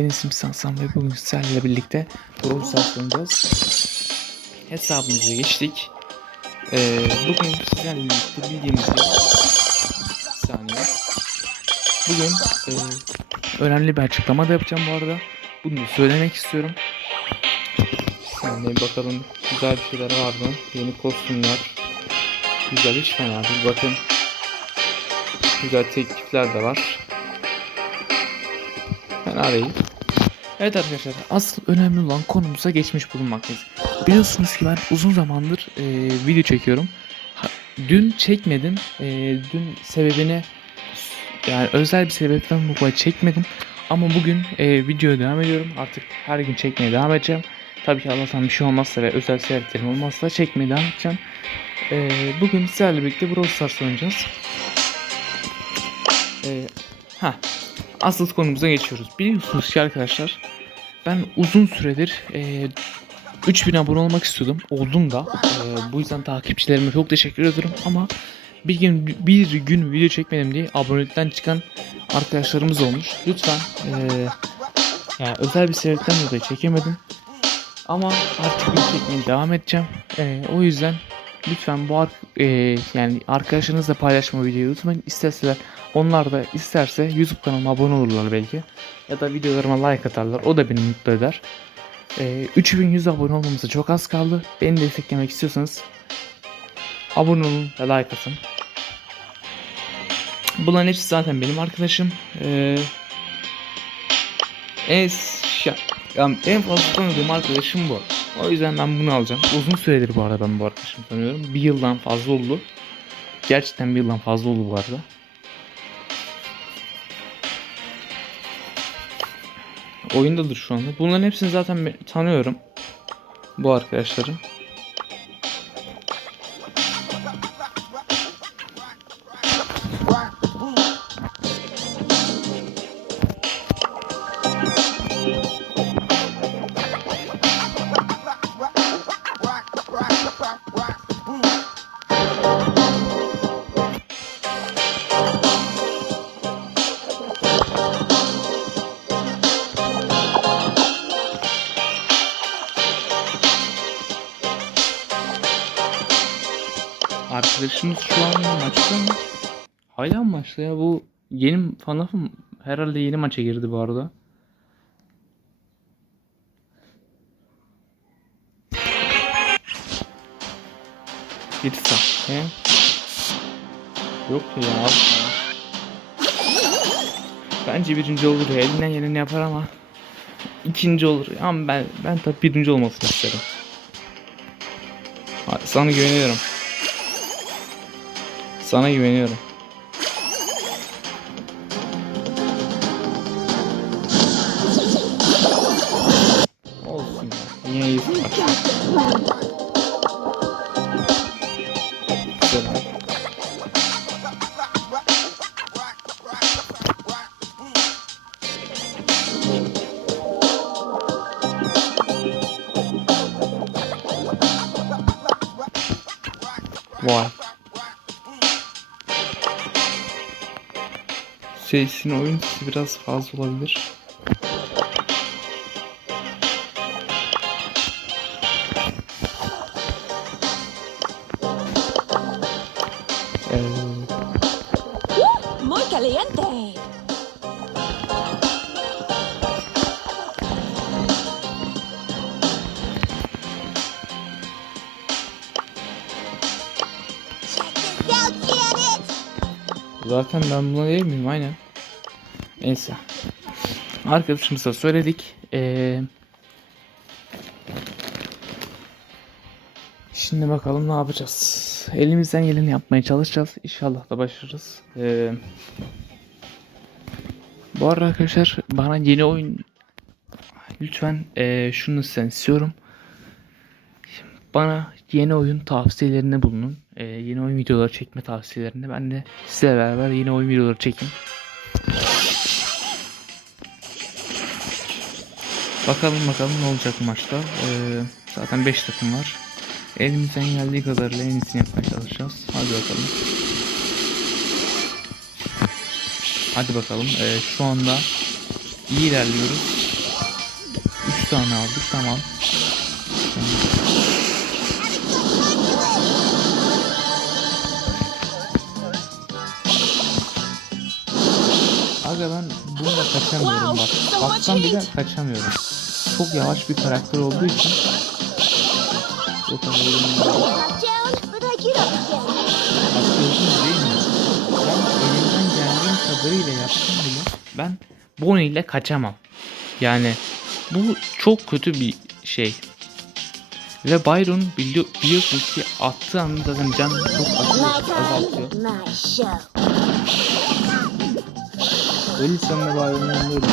Ben isim Sansan ve bugün sizlerle birlikte Brawl Stars oynayacağız. Hesabımıza geçtik. Ee, bugün sizlerle birlikte bildiğimiz gibi bir saniye. Bugün e, önemli bir açıklama da yapacağım bu arada. Bunu da söylemek istiyorum. Saniye bakalım güzel bir şeyler var mı? Yeni kostümler. Güzel hiç fena değil. Bakın güzel teklifler de var. Fena değil. Evet arkadaşlar asıl önemli olan konumuza geçmiş bulunmaktayız. Biliyorsunuz ki ben uzun zamandır e, video çekiyorum. Ha, dün çekmedim. E, dün sebebini yani özel bir sebepten dolayı çekmedim. Ama bugün e, videoya devam ediyorum. Artık her gün çekmeye devam edeceğim. Tabii ki Allah'tan bir şey olmazsa ve özel sebeplerim olmazsa çekmeye devam edeceğim. E, bugün sizlerle birlikte Brawl Stars oynayacağız. E, ha asıl konumuza geçiyoruz. Biliyorsunuz ki arkadaşlar ben uzun süredir e, 3000 abone olmak istiyordum. Oldum da. E, bu yüzden takipçilerime çok teşekkür ediyorum ama bir gün bir gün video çekmedim diye abonelikten çıkan arkadaşlarımız olmuş. Lütfen e, yani özel bir sebepten dolayı çekemedim. Ama artık video çekmeye devam edeceğim. E, o yüzden lütfen bu e, yani arkadaşlarınızla paylaşma videoyu unutmayın. İsterseler onlar da isterse YouTube kanalıma abone olurlar belki. Ya da videolarıma like atarlar. O da beni mutlu eder. Ee, 3100 abone olmamıza çok az kaldı. Beni desteklemek istiyorsanız abone olun ve like atın. Bunların hepsi zaten benim arkadaşım. Ee, en, ya, yani en fazla tanıdığım arkadaşım bu. O yüzden ben bunu alacağım. Uzun süredir bu arada ben bu arkadaşımı tanıyorum. Bir yıldan fazla oldu. Gerçekten bir yıldan fazla oldu bu arada. Oyundadır şu anda. Bunların hepsini zaten tanıyorum. Bu arkadaşların. Arkadaşımız şu an maçta mı? Hala maçta ya? Bu yeni fanafım herhalde yeni maça girdi bu arada. Bir saniye. Yok ya. Bence birinci olur ya. Elinden geleni yapar ama ikinci olur. Ama ben ben tabii birinci olmasını isterim. Sana güveniyorum. Sana güveniyorum. Olsun. Yine iyi. Vay. Sesin oyun sesi biraz fazla olabilir. Zaten ben buna değil miyim? Aynen. Neyse. Arkadaşımıza söyledik. Ee, şimdi bakalım ne yapacağız. Elimizden geleni yapmaya çalışacağız. İnşallah da başarırız. Ee, bu arada arkadaşlar bana yeni oyun lütfen ee, şunu sizden istiyorum. Bana yeni oyun tavsiyelerinde bulunun. Ee, yeni oyun videoları çekme tavsiyelerinde. Ben de sizle beraber yeni oyun videoları çekeyim. Bakalım bakalım ne olacak maçta. Ee, zaten 5 takım var. Elimizden geldiği kadarıyla en iyisini yapmaya çalışacağız. Hadi bakalım. Hadi bakalım. Ee, şu anda iyi ilerliyoruz. tane aldık tamam. Aga ben bununla kaçamıyorum bak. Atsam bile kaçamıyorum. Çok yavaş bir karakter olduğu için. Gördünüz değil mi? Ben elimden geldiğim kadarıyla yaptım bile. Ben Bonnie ile kaçamam. Yani bu çok kötü bir şey. Ve Byron biliyor, biliyorsunuz ki attığı anda zaten can çok azaltıyor. Ölürsem de Byron'un yanında ölürüm.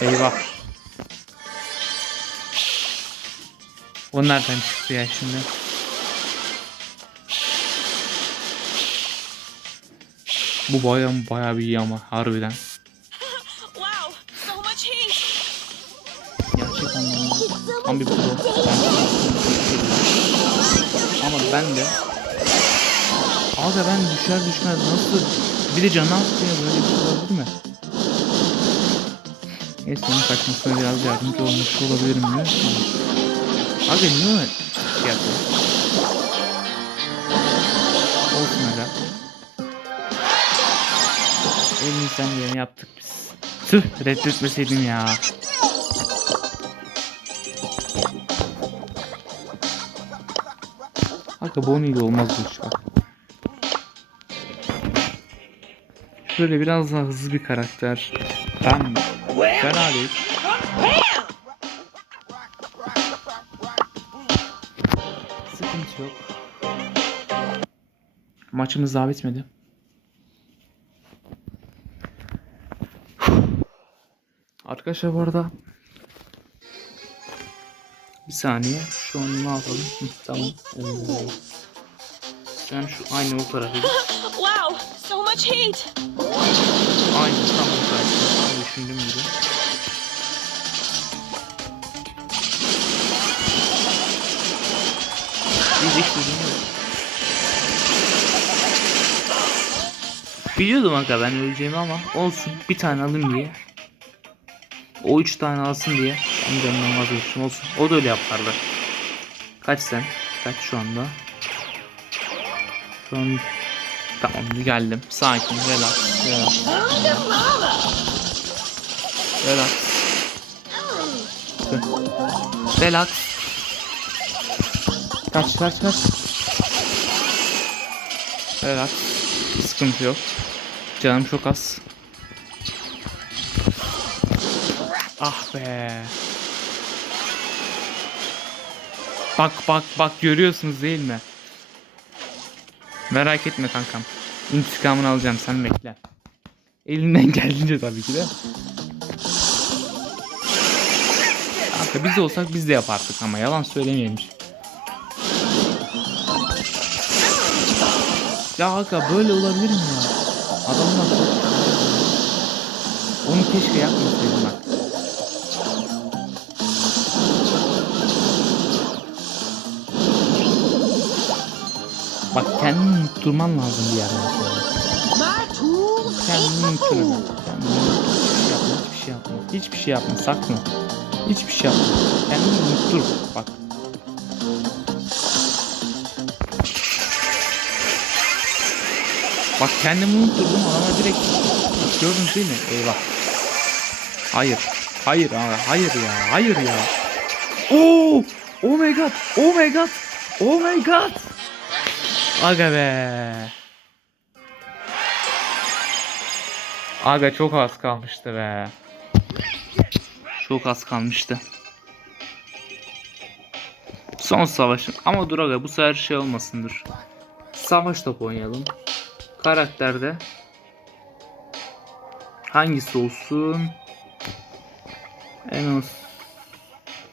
Eyvah. O nereden çıktı ya şimdi? Bu baya baya bir iyi ama harbiden. Wow, so much heat. Gerçek anlamda tam bir pro. Ama ben de Aga ben düşer düşmez nasıl bir de canı attı böyle bir şey olabilir mi? Neyse onun kaçmasına biraz yardımcı olmuş olabilirim biliyor musun? Aga niye öyle şey yapıyor? Olsun aga. Elimizden geleni yaptık biz. Tüh reddetmeseydim ya. Aga Bonnie olmaz bu iş bak. Şöyle biraz daha hızlı bir karakter. Ben fena değil. Sıkıntı yok. Maçımız daha bitmedi. Arkadaşlar bu arada bir saniye şu an ne yapalım? Tamam. Ee, ben şu aynı o tarafa git. Wow, so much heat. Aynı tam o tarafa. Tam düşündüğüm gibi. Diyecek sözüm yok. Biliyordum aga ben öleceğimi ama olsun bir tane alayım diye. O üç tane alsın diye ben de vazgeçtim olsun. O da öyle yapardı. Kaç sen? Kaç şu anda? An tamam geldim. Sakin, relax, relax. Relax. Relax. Kaç kaç kaç. Relax. Sıkıntı yok. Canım çok az. Ah be. Bak bak bak görüyorsunuz değil mi? Merak etme kankam. İntikamını alacağım sen bekle. Elinden geldiğince tabii ki de. Kanka biz olsak biz de yapardık ama yalan söylemeyelim. Ya aga böyle olabilir mi ya? Adamlar. Onu keşke yapmasaydım bak. Bak kendini unutturman lazım bir yerden sonra. Kendini fool. Kendini şey şey yapma. Hiçbir şey yapma. Sakın. Hiçbir şey yapma. Kendini unuttur. Bak. Bak kendimi unutturdum adama direkt gördün değil mi? Eyvah. Hayır. Hayır abi. Hayır ya. Hayır ya. Oo! Oh my god. Oh my god. Oh my god. Aga be. Aga çok az kalmıştı be. Çok az kalmıştı. Son savaşın. Ama dur aga bu sefer şey olmasındır. Savaş topu oynayalım. Karakterde hangisi olsun? En az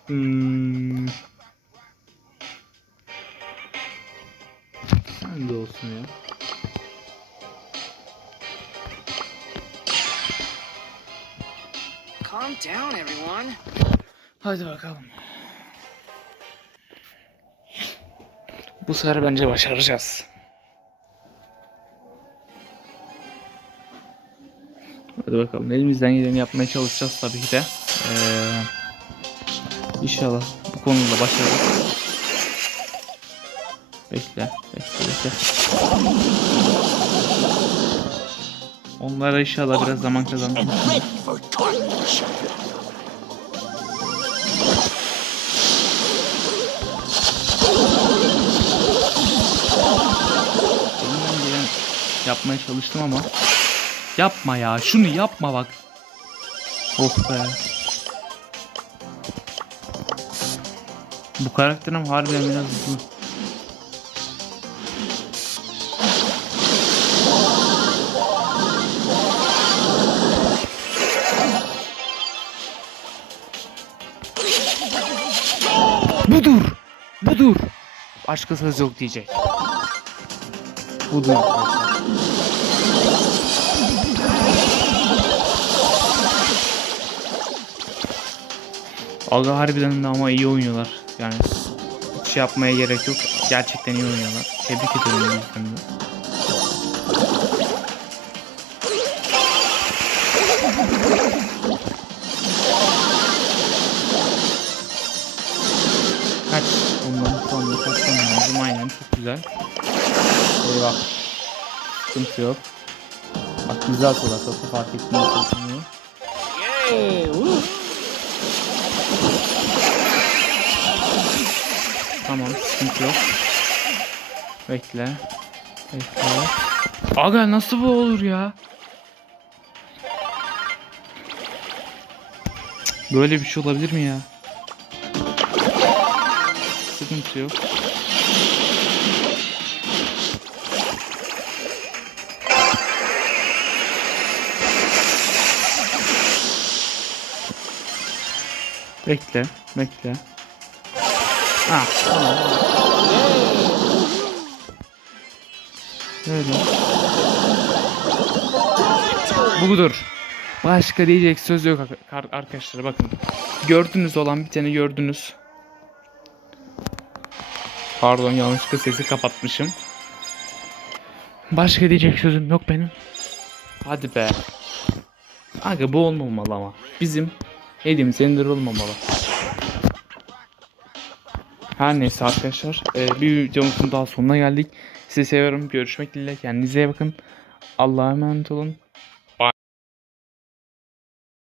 hmm. Hangi olsun ya? Calm down, everyone. Hadi bakalım. Bu sefer bence başaracağız. Hadi bakalım elimizden geleni yapmaya çalışacağız tabii ki de. Ee, inşallah bu konuda başarırız. Bekle, bekle, bekle. Onlara inşallah biraz zaman gelen yapmaya çalıştım ama yapma ya şunu yapma bak. Of be. Bu karakterim harbiden biraz hızlı. Budur. Budur. Başka söz yok diyecek. Budur. Aga harbiden de ama iyi oynuyorlar. Yani hiç şey yapmaya gerek yok. Gerçekten iyi oynuyorlar. Tebrik ediyorum yüzden de. Sıkıntı yok. Bak güzel atıyorlar topu fark etmeye çalışmıyor. Tamam sıkıntı yok. Bekle. Bekle. Aga nasıl bu olur ya? Böyle bir şey olabilir mi ya? Sıkıntı yok. Bekle, bekle. Ha, tamam. Öyle. Budur. Başka diyecek söz yok ar- arkadaşlar bakın. Gördünüz olan bir tane gördünüz. Pardon yanlışlıkla sesi kapatmışım. Başka diyecek sözüm yok benim. Hadi be. Aga bu olmamalı ama. Bizim elimiz ender olmamalı. Her neyse arkadaşlar. e, bir videomuzun daha sonuna geldik. Sizi seviyorum. Görüşmek dileğiyle. Kendinize iyi bakın. Allah'a emanet olun.